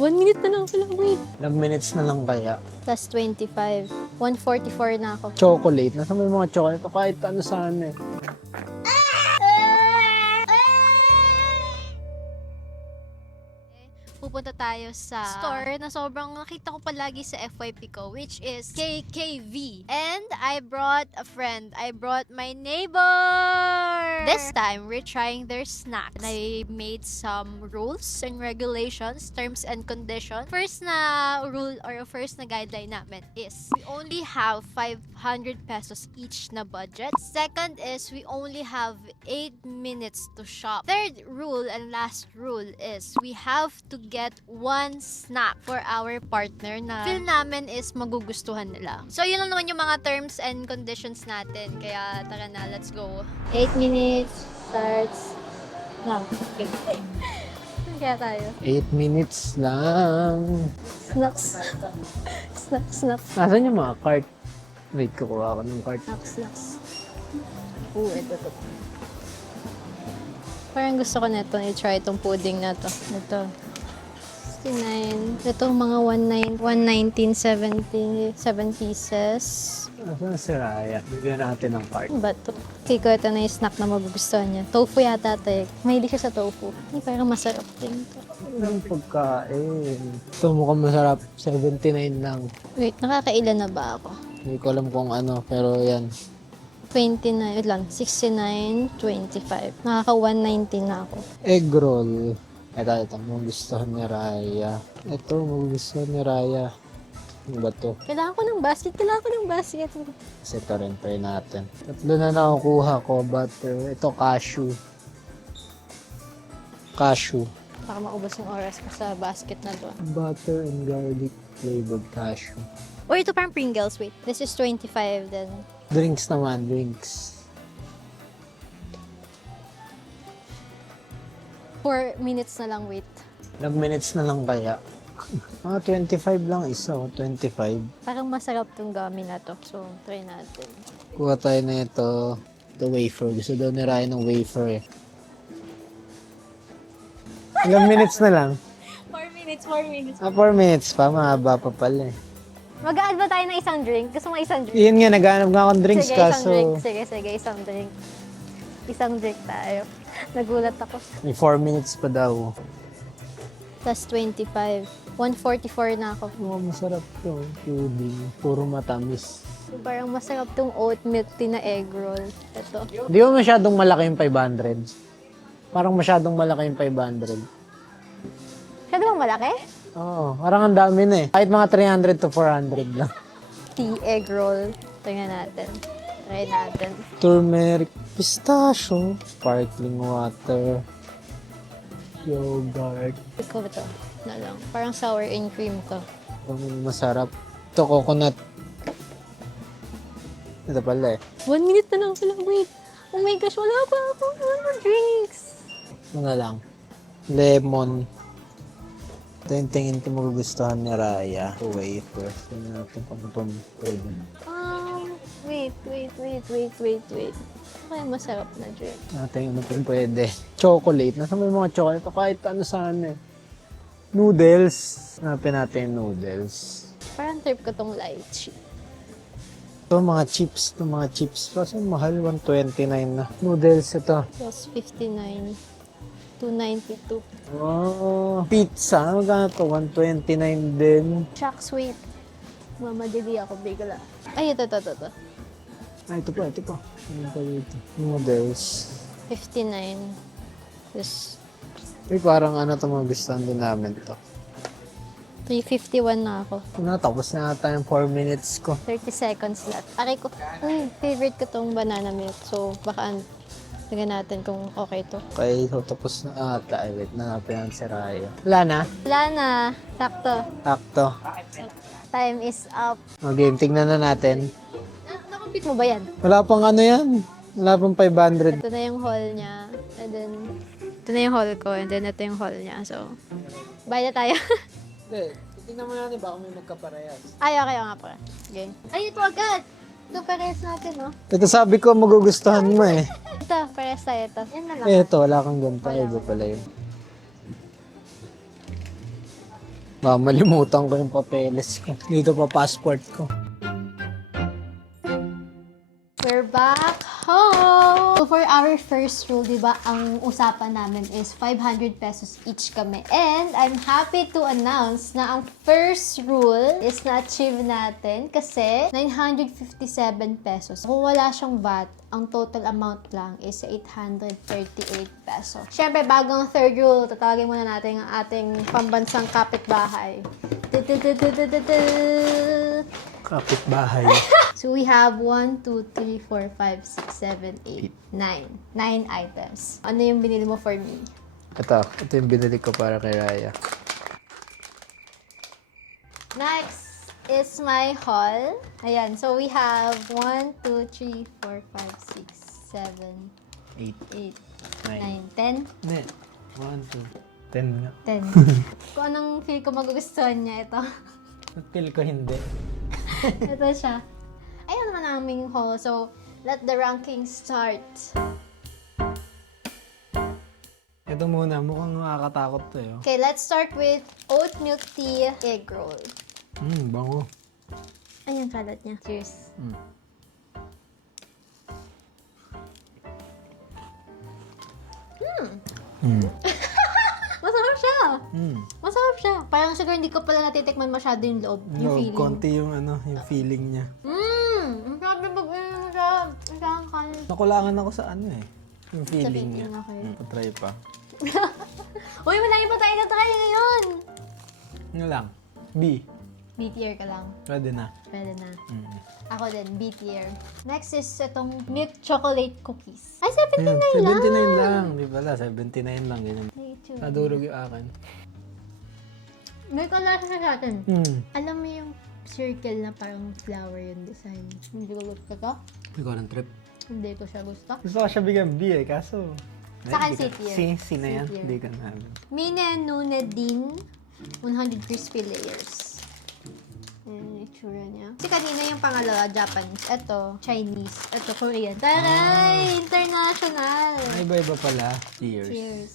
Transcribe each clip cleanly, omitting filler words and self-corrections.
1 minute na lang pala, wait. Ilang minutes na lang kaya? Plus 25. 1:44 na ako. Chocolate. Nasa may mga chocolate. Kahit ano saan eh. Pupunta tayo sa store na sobrang nakita ko palagi sa FYP ko, which is KKV. And I brought a friend. I brought my neighbor! This time, we're trying their snacks. And I made some rules and regulations, terms and conditions. First na rule or first na guideline namin is we only have 500 pesos each na budget. Second is we only have 8 minutes to shop. Third rule and last rule is we have to get one snack for our partner na feel namin is magugustuhan nila. So, yun lang naman yung mga terms and conditions natin. Kaya, tara na, let's go. 8 minutes starts now. Okay. Kaya tayo. 8 minutes lang. Snacks. Snacks. Nasaan yung mga cart? Wait, kukuha ako ng cart. Snacks. Ito. Parang gusto ko na ito. I-try itong pudding na to. Ito. 69. Ito mga 119.70 pieces. Nasaan si Raya? Bigyan natin ng cart. Ano ba ito? Okay ko, ito na yung snack na magugustuhan niya. Tofu yata ito eh. Mahilig siya sa tofu. Hindi, parang masarap din ito. Ang pagkain. Ito mukhang masarap. 79 lang. Wait, nakakailan na ba ako? Hindi ko alam kung ano, pero yan. 29, wait lang, 69, 25. Nakaka 119 na ako. Egg roll. Ito, magugustuhan ni Raya. Ito, magugustuhan ni Raya. Ano ba to? Kailangan ko ng basket. Kasi ito rin, try natin. Tatlo na nakukuha ko, butter. Ito, cashew. Cashew. Baka maubos yung oras ko sa basket na to. Butter and garlic flavored cashew. Or ito parang Pringles, wait. This is 25 then. Drinks naman, drinks. 4 minutes na lang, wait. Ilang minutes na lang kaya? 25 lang isa, 25. Parang masarap tong gummy na to. So, try natin. Kuha tayo na ito. The wafer. Gusto daw ni Ryan ng wafer eh. Ilang minutes na lang? 4 minutes. 4 minutes pa. Mahaba pa pala eh. Mag-add ba tayo ng isang drink? Gusto mo isang drink? Iyan nga, naghanap nga akong drinks Sige, kaso... isang drink. Isang drink tayo. Nagulat ako. May 4 minutes pa daw. Plus 25. 144 na ako. Mukhang masarap to. Pudding. Puro matamis. Parang masarap tong oat milk tea na egg roll. Ito. Di ba masyadong malaki yung 500? Parang masyadong malaki yung 500. Siya bang malaki? Oo, parang ang dami na eh. Kahit mga 300 to 400 lang. Tea egg roll. Tingnan natin. Try natin. Turmeric, pistachio, sparkling water, yogurt. Ikaw ba ito? Na lang. Parang sour and cream to. Masarap. Ito, coconut. Ito pala eh. 1 minute na lang pala. Wait. Oh my gosh, wala pa ako. Drinks. Ano lang. Lemon. Ito yung tingin ko magugustuhan ni Raya. Wafer. Tingnan natin kung ito pwede. Wait. Kaya masarap na drink. Natin ano pong pwede. Chocolate. Nasa may mga chocolate. Kahit ano saan eh. Noodles. Hanapin natin yung noodles. Parang trip ko tong lychee. Ito mga chips. Ito mga chips. Kasi mahal. 129 na. Noodles ito. Plus 59. 292. Oh, pizza. Magkano to? 129 din. Shucks, wait. Mamadili ako bigla. Ay, ito. Ah, ito pa. Ano pa dito? Noodles. 59. This Parang ano ito magustuhan din namin to. 351 na ako. Tapos na ata yung 4 minutes ko. 30 seconds left. Aray ko. Favorite ko tong banana milk. So, baka tingnan natin kung okay to. Okay, so tapos na ata. Ay, wait, nanapin ang si Raya. Wala na? Wala na. Sakto. Akto. Time is up. Game, tingnan na natin. Nakapit mo ba yan? Wala pang ano yan. Wala pang 500. Ito na yung haul niya. And then, ito na yung haul ko. And then, ito yung haul niya. So, bye na tayo. Hindi, tingnan mo natin baka may magkaparehas. Ay, okay nga pala. Okay. Ay, ito agad. Ito, parehas natin, no? Ito sabi ko magugustuhan mo eh. Ito, parehas tayo ito. Yan na lang. Ito, wala kang ganito. Iba pala yun. Mamalimutan ko yung papeles ko. Dito pa passport ko. We're back home! So for our first rule, di ba, ang usapan namin is 500 pesos each kami. And I'm happy to announce na ang first rule is na-achieve natin kasi 957 pesos. Kung wala siyang VAT, ang total amount lang is 838 pesos. Siyempre, bagong third rule, tatawagin muna natin ang ating pambansang kapitbahay. Kapitbahay. So we have 1, 2, 3, 4, 5, 6, 7, 8, 9. 9 items. Ano yung binili mo for me? Ito yung binili ko para kay Raya. Next is my haul. Ayan, so we have 1, 2, 3, 4, 5, 6, 7, 8, 8, 9, 10. Hindi. 1, 2, 10 nga. 10. Kung anong feel ko magugustuhan niya, ito. Feel ko hindi. Ito siya. Ayun naman ang aming haul. So, let the ranking start. Ito muna, mukhang nakakatakot to eh. Okay, let's start with oat milk tea egg roll. Bango. Ayun, kalat niya. Cheers. Masarap siya. Masarap siya. Parang siguro hindi ko pala natitikman masyado yung loob. Yung No, feeling. konti yung yung feeling niya. Ang sarap na pag-inom mo siya. Ang sarap kanin. Nakulangan ako sa yung feeling niya. feeling, okay. Patry pa. Uy, malayo pa tayo na try ngayon. Ano lang? B. B tier ka lang. Pwede na. Pwede na. Ako din, B tier. Next is itong milk chocolate cookies. Ay, 79 lang. 79 lang. Di pala, 79 lang. Ganyan. Ay, ito. Nadurog yung akin. May kalasa sa atin. Alam mo yung circle na parang flower yung design. Hindi ko gusto to. Ikaw ng trip. Hindi ko siya gusto. Gusto ko siya bigyan B eh, kaso... Sa akin, Hindi C tier. C na yan. C tier. Hindi ka na. Mine Nune Din 100 crispy layers. Ayan yung itsura niya. Kasi kanina yung pangalawa, Japanese. Ito, Chinese. Ito, Korean. Taray! International! Ay, iba-iba pala. Cheers. Cheers.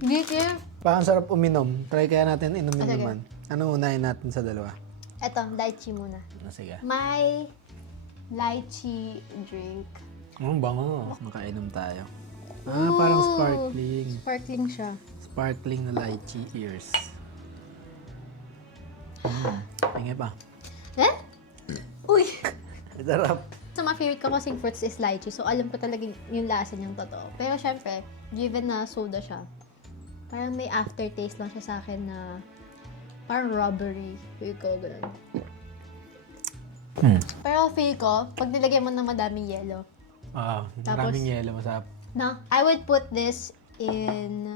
Bitter. Parang sarap uminom. Try kaya natin inumin Sige. naman. Anong unahin natin sa dalawa? Ito, lychee muna. Sige. My lychee drink. Bango. Makainom tayo. Parang sparkling. Sparkling siya. Sparkling na lychee. Cheers. Tingin pa. Eh? Uy! Sarap. So, my favorite ko kasing fruits is lychee. So, alam ko talaga yung lasa niyang totoo. Pero, syempre, given na soda siya, parang may aftertaste lang siya sa akin na parang rubbery. Feel ko, ganun. Pero feel ko, pag nilagyan mo ng madaming yelo, Tapos- Maraming yelo. Masarap. na, I would put this in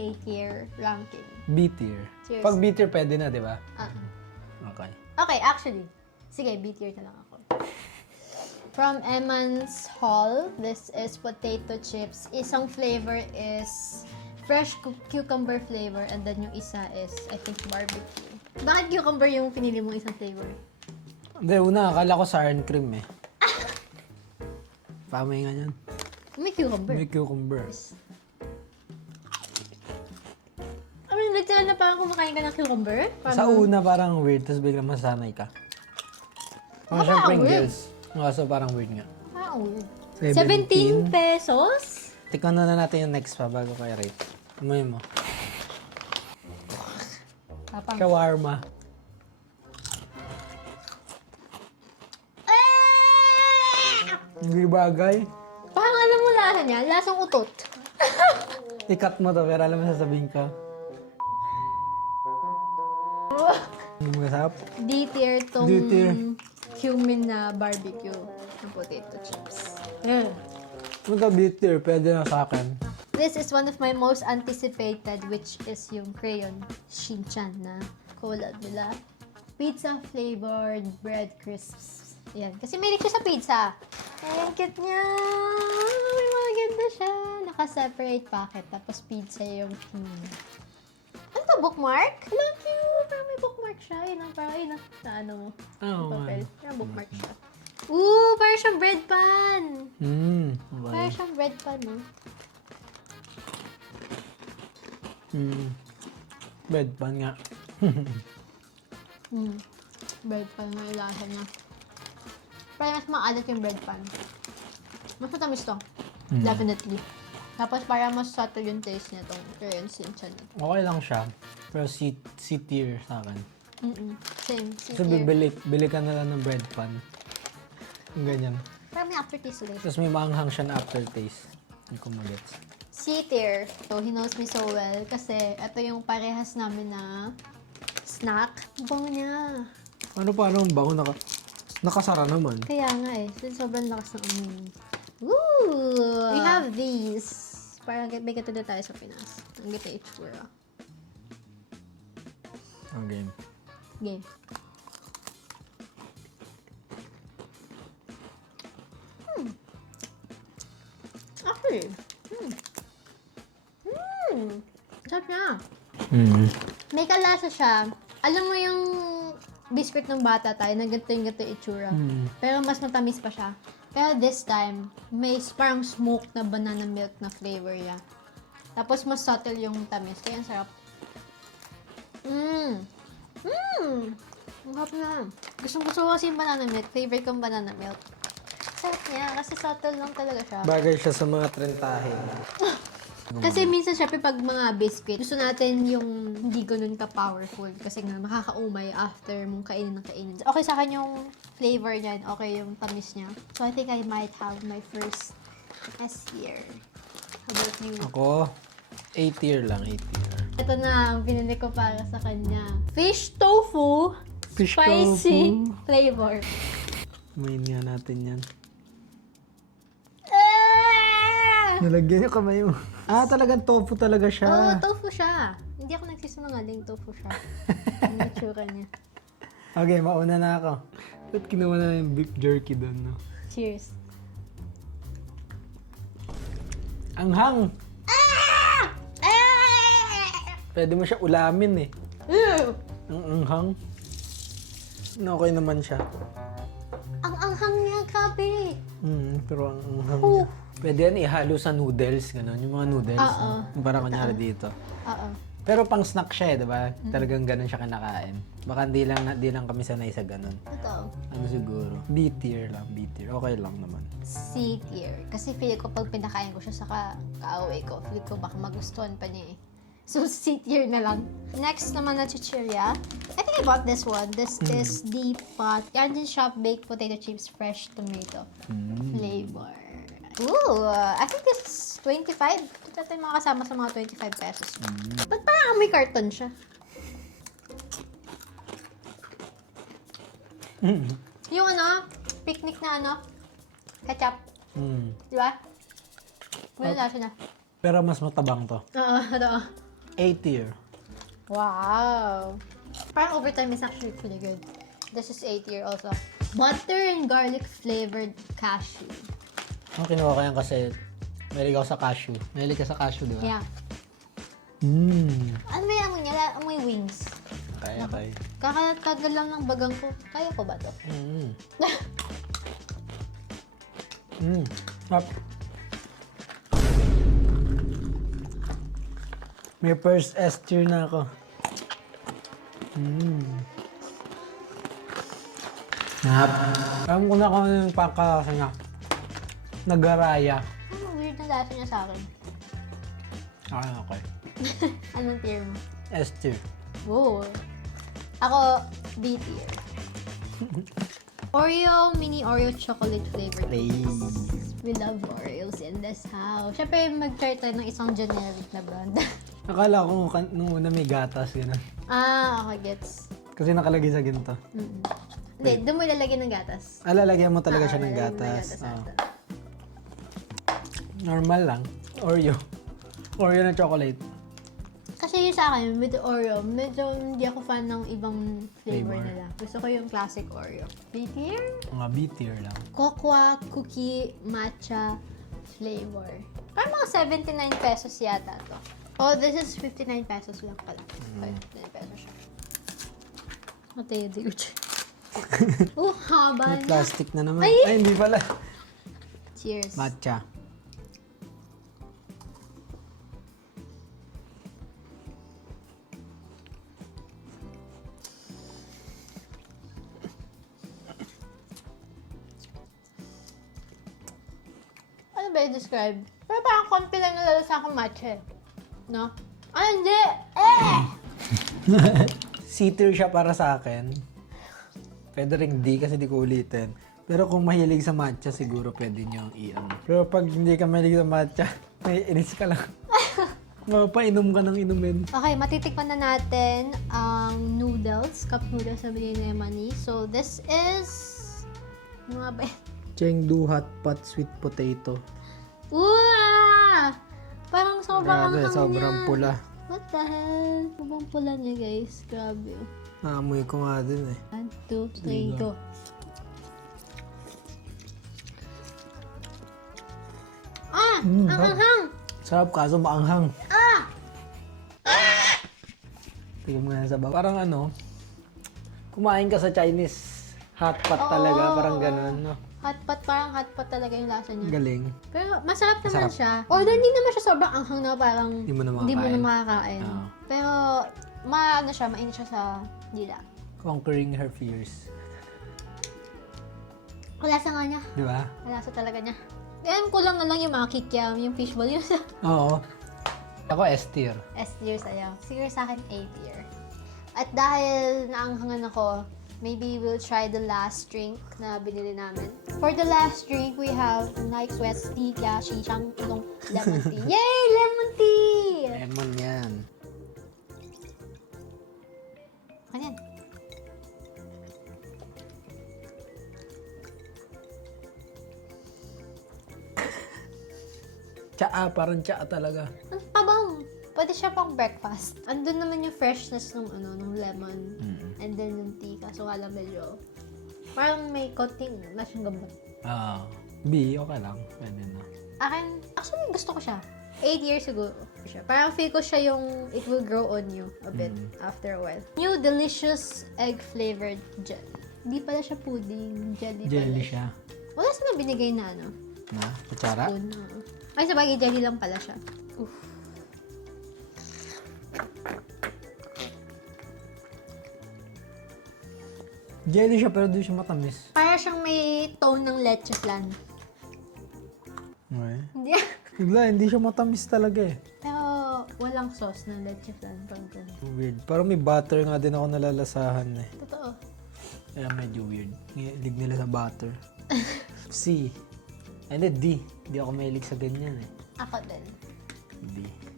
A tier ranking. B tier. Cheers. Pag B tier, pwede na, di ba? Okay. Okay, actually. Sige, B tier na lang ako. From Eman's Hall, this is potato chips. Isang flavor is fresh cucumber flavor and then yung isa is, I think, barbecue. Bakit cucumber yung pinili mong isang flavor? Hindi, una, akala ko sour and cream eh. Pamay nga yan. May cucumber. May cucumber. I mean, literal na parang kumakain ka ng cucumber? Sa una, parang weird, tapos biglang masanay ka. Parang siyang Pringles. Kaso parang weird nga. Parang weird. 17 17 pesos? Tikman na natin yung next pa bago kay rate. Amoy mo. Tapang. Shawarma. Hindi bagay. Parang alam mo lasa niya, lasang utot. I-cut mo to, pero alam mo sasabihin ka. Hindi mo kasap? D-tier tong D-tier. cumin na barbecue ng potato chips. Magka-bitter, pwede na sa akin. This is one of my most anticipated, which is yung crayon Shinchan na collab nila. Pizza flavored bread crisps. Yan. Kasi may siya sa pizza. Ay, ang cute niya. May mga ganda siya. Naka-separate packet. Tapos pizza yung ano to, bookmark? Love you. Parang may bookmark siya. Yun ang parang yun ang sa ano mo. Oo, Papel. man. Parang bookmark siya. Ooh, parang siyang bread pan. Okay. Parang siyang bread pan, no? Bread pan nga. Bread pan na ilasa niya. Parang mas maalat yung bread pan. Mas matamis to. Definitely. Tapos para mas subtle yung taste niya tong Korean Sinchan. Okay lang siya. Pero C-tier sa akin. Same. So, bili ka na lang ng bread pan. Yung ganyan. Parang may aftertaste ulit. Tapos may maanghang siya na aftertaste. Hindi ko magets. C-tier. So, he knows me so well. Kasi, ito yung parehas namin na snack. Bango niya. Paano ang bango nakasara naman? Kaya nga eh. Since sobrang lakas ng amoy. Woo! We have these. Parang may katulad tayo sa Pinas. Ang ganda itsura. Ang game. Game. Actually. Sarap niya. May kalasa siya. Alam mo yung biscuit ng bata tayo, na ganito yung itsura. Pero mas matamis pa siya. Pero this time, may parang smoke na banana milk na flavor niya. Tapos mas subtle yung tamis. Kaya ang sarap. Ang sarap na. Gusto ko kasi yung banana milk. Favorite kong banana milk. Sarap niya kasi subtle lang talaga siya. Bagay siya sa mga trentahin. Kasi minsan, syempre, pag mga biscuit, gusto natin yung hindi ganun ka-powerful. Kasi nga, makakaumay after mong kainin ng kainin. Okay sa akin yung flavor niyan. Okay yung tamis niya. So, I think I might have my first S here. How about you? Ako, A-tier lang, A-tier. Ito na ang pinili ko para sa kanya. Fish tofu. Fish spicy tofu. flavor. Kumain nga natin yan. Ah! Nalagyan yung kamay mo. Talagang tofu talaga siya. Oo, tofu siya. Hindi ako nagsisinungaling, tofu siya. Ang itsura niya. Okay, mauna na ako. Ba't kinuha na yung beef jerky doon, no? Cheers. Anghang! Pwede mo siya ulamin eh. Ew! Ang anghang. Okay naman siya. Ang anghang niya, grabe. Pero ang anghang niya. Pwede yan ihalo sa noodles, gano'n. Yung mga noodles. Oo. Yung parang kunyari dito. Oo. Pero pang snack siya di ba? Talagang gano'n siya kinakain. Baka di lang kami sanay sa gano'n. Ito. Ano siguro? B-tier lang, B-tier. Okay lang naman. C tier. Kasi feel ko pag pinakain ko siya sa kaaway ko, feel ko baka magustuhan pa niya eh. So, C tier na lang. Next naman na chichirya. I think I bought this one. This is the Yarden Shop Baked Potato Chips Fresh Tomato flavor. Ooh, I think this is 25. Ito yung mga kasama sa mga 25 pesos. Ba't parang may carton siya? Yung picnic na ketchup. Di ba? Wala siya na. Pero mas matabang to. Oo, ito. A-tier. Wow. Parang overtime is actually pretty good. This is A tier also. Butter and garlic flavored cashew. Ang kinuha ko yan kasi mahilig ako sa cashew. Mahilig ka sa cashew, di ba? Yeah. Ano may amoy niya? Amoy wings. Kaya. Kakatagal lang ng bagang ko. Kaya ko ba to? Up. May first S tier na ako. Alam ko na kung ano yung pagkalasa niya. Nagaraya. Ano weird na lasa niya sa akin? Okay. Anong tier mo? S tier. Whoa. Ako, B tier. Oreo, mini Oreo chocolate flavored cookies. We love Oreos in this house. Siyempre, mag-try tayo ng isang generic na brand. Akala ko nung una may gatas, gano'n. Okay, gets. Kasi nakalagay sa ginto. Hindi, doon mo ilalagay ng gatas. Lalagyan mo talaga siya ng lalagyan mo gatas. ata. Normal lang. Oreo. Oreo na chocolate. Kasi yun sa akin, with Oreo, medyo hindi ako fan ng ibang flavor Flavor. nila. Gusto ko yung classic Oreo. B-tier? Mga B-tier lang. Cocoa, cookie, matcha flavor. Parang mga 79 pesos yata to. Oh, this is 59 pesos lang pala. 59 pesos siya. Ate, dude. Haba May na. plastic na naman. Ay! Ay, hindi pala. Cheers. Matcha. Ano ba i-describe? Pero parang konti lang nalalasa akong matcha eh. No? Ah, hindi! C-tier siya para sa akin. Pwede rin D kasi di ko ulitin. Pero kung mahilig sa matcha, siguro pwede nyo i-ano. Pero pag hindi ka mahilig sa matcha, may inis ka lang. Mapainom ka ng inumin. Okay, matitikman na natin ang noodles. Cup noodles na binili ni Emani. So, this is... Ano nga ba yan? Chengdu hot pot sweet potato. Uwa! Parang sobrang Grabe, anghang sobrang niya. pula. What the hell? Sobrang pula niya, guys. Grabe. Naamoy ko nga din eh. 1, 2, 3, go. Ang anghang! Sarap kaso maanghang. Ah! Tingnan mo nga sa baba. Parang ano, kumain ka sa Chinese. Hot pot talaga, parang ganun, no? Hotpot, parang hotpot talaga yung lasa niya. Galing. Pero masarap naman Masarap. siya. Although hindi naman siya sobrang anghang na parang Hindi mo na hindi mo na makakain. makakain. Oo. Pero, ano siya, mainit siya sa dila. Conquering her fears. Kalasa nga niya. Di ba? Kalasa talaga niya. Alam ko lang na lang yung mga kikiam, yung fishball yun sa Oo. Ako S tier. S tier sa'yo. Siguro sa akin A tier. At dahil naanghangan ako, maybe we'll try the last drink na binili namin. For the last drink, we have Nike Sweat Tea, kaya Shishang Tulong Lemon Tea. Yay! Lemon tea! Lemon yan. Ano yan? Tsaa, parang tsaa talaga. Ang tabang! Pwede siya pang breakfast. Andun naman yung freshness ng ng lemon. And then yung tea. Kaso nga lang medyo, parang may coating na siyang gamot. B, okay lang. Pwede na. Actually, gusto ko siya. 8 years siguro siya. Parang feel ko siya yung it will grow on you a bit after a while. New delicious egg flavored jelly. Hindi pala siya pudding. Jelly pala. Jelly siya. Wala sila binigay na Na? Kutsara? spoon. Ay, sabagay, jelly lang pala siya. Oof. Jelly siya pero di siya matamis. Para siyang may tone ng leche flan. Okay. Hindi. Bigla, hindi siya matamis talaga eh. Pero walang sauce ng leche flan. Parang ganun. Weird. Parang may butter nga din ako nalalasahan eh. Totoo. Kaya medyo weird. Hilig nila sa butter. C. And then D. Hindi ako mahilig sa ganyan eh. Ako din. D.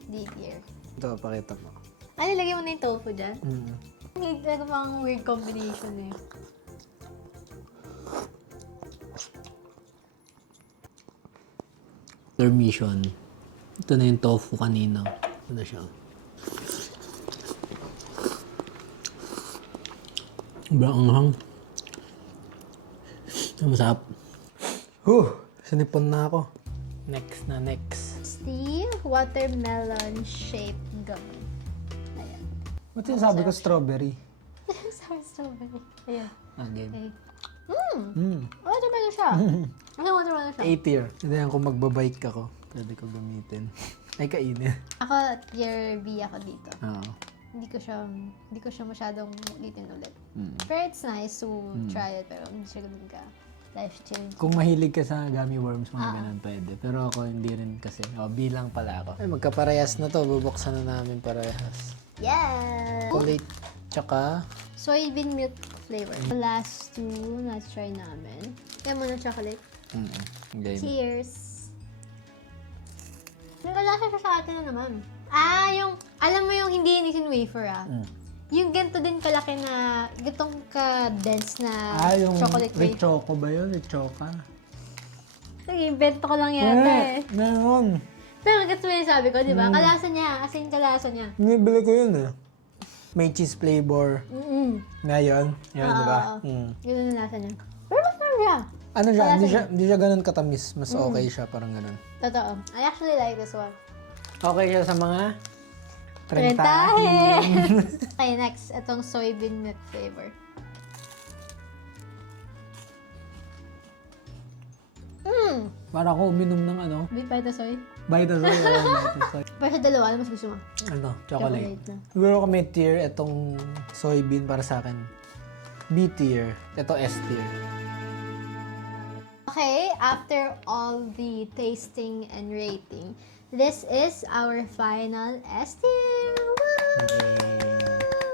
D tier. Ito, pakita mo. Ay, lagay mo na yung tofu dyan. Mm. Ito pang weird combination eh. Mission. Ito na yung tofu kanina. Ito na siya. Sobrang anghang. Masarap. Sinipon na ako. Next na next. Steve, watermelon shaped gummy. Ayan. Ba't yung sabi ko strawberry? Sorry, strawberry. Ayan. Again. Okay. Watermelon siya. Ano watermelon siya? A tier. Hindi yan kung magbabike ako. Pwede ko gamitin. Ay, kainin. Ako, tier B ako dito. Oo. Hindi ko siya masyadong ulitin ulit. Pero it's nice to try it, pero hindi siya ganun ka life-changing. Kung mahilig ka sa gummy worms, mga ganun pwede. Pero ako hindi rin kasi. Bilang pala ako. Ay, magkaparehas na to. Bubuksan na namin parehas. Yeah! Chocolate, tsaka Soybean milk flavor. The last two, let's try namin. Kaya muna chocolate. game. Cheers! Nagkalasa siya sa atin na naman. Yung, alam mo yung hindi inisin wafer Yung ganito din kalaki na, gantong ka-dense na Yung chocolate wafer. Richoco ba yun? Richoca? Nag-invento ko lang yata eh. Meron. Pero gets mo yung sabi ko, di ba? Kalasa niya, as in kalasa niya. Nibili ko yun eh. May cheese flavor. Ngayon. Yan, di ba? Ganun yung lasa niya. Pero masarap siya. Ano siya? Hindi siya ganun katamis. Mas okay siya. Parang ganun. Totoo. I actually like this one. Okay siya sa mga Trentahin! Okay, next. Itong soybean milk flavor. Para ako uminom ng ano, Vitasoy. Vitasoy. Vitasoy. Pero sa dalawa, ano mas gusto mo? Ano, chocolate. na. Siguro ko may tier, itong soybean para sa akin. B tier. Ito S tier. Okay, after all the tasting and rating, this is our final S tier.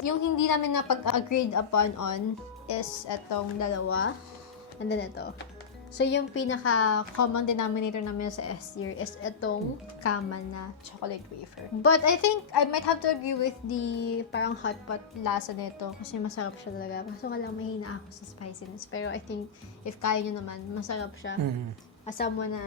Yung hindi namin napag-agreed upon on is itong dalawa. And then ito. So, yung pinaka-common denominator namin sa S tier is itong kama na chocolate wafer. But I think I might have to agree with the parang hot pot lasa nito kasi masarap siya talaga. Kaso nga lang mahina ako sa spiciness. Pero I think if kaya nyo naman, masarap siya. Kasama na,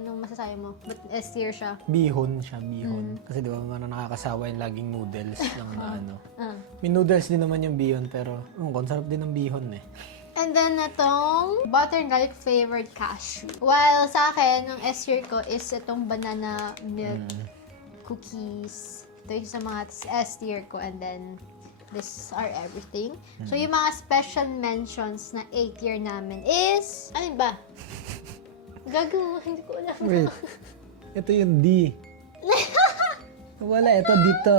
anong masasabi mo? But S tier siya. Bihon siya, bihon. Kasi di ba mga nakakasawa yung laging noodles lang na ano. Ah. May noodles din naman yung bihon pero sarap din ng bihon eh. And then, itong butter and garlic flavored cashew. While sa akin, ang S tier ko is itong banana milk cookies. Ito yung sa mga S tier ko. And then, this are everything. So, yung mga special mentions na A tier namin is... Ano ba? Gago, hindi ko alam. Wait. Ito yung D. Wala, ito dito.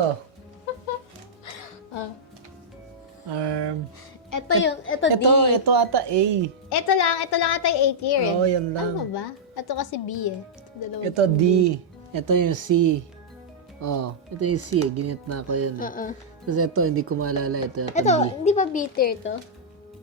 Ito D. Ito ata A. Ito lang ata yung A tier eh. Oo, yan lang. Ano ba? Ito kasi B eh. Dalawa. Ito D. Ito yung C. Ito yung C. Ginit na ako yun. Tapos ito, hindi ko maalala. Ito Ito, D. hindi ba B tier to?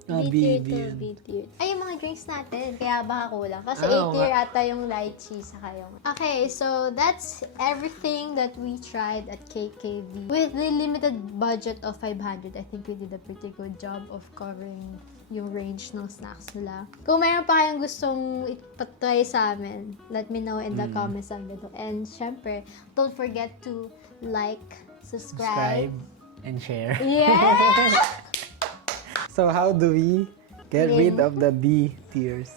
B tier yan. B tier. Ay, yung mga drinks natin. Kaya baka kulang. Kasi Oo A tier ata yung lychee saka yung... Okay, so that's everything that we tried at KKV. With the limited budget of 500, I think we did a pretty good job of covering yung range ng snacks nila. Kung mayroon pa kayong gustong ipatry sa amin, let me know in the comments down below. And syempre, don't forget to like, subscribe. And share. Yeah! So how do we get rid of the B tiers?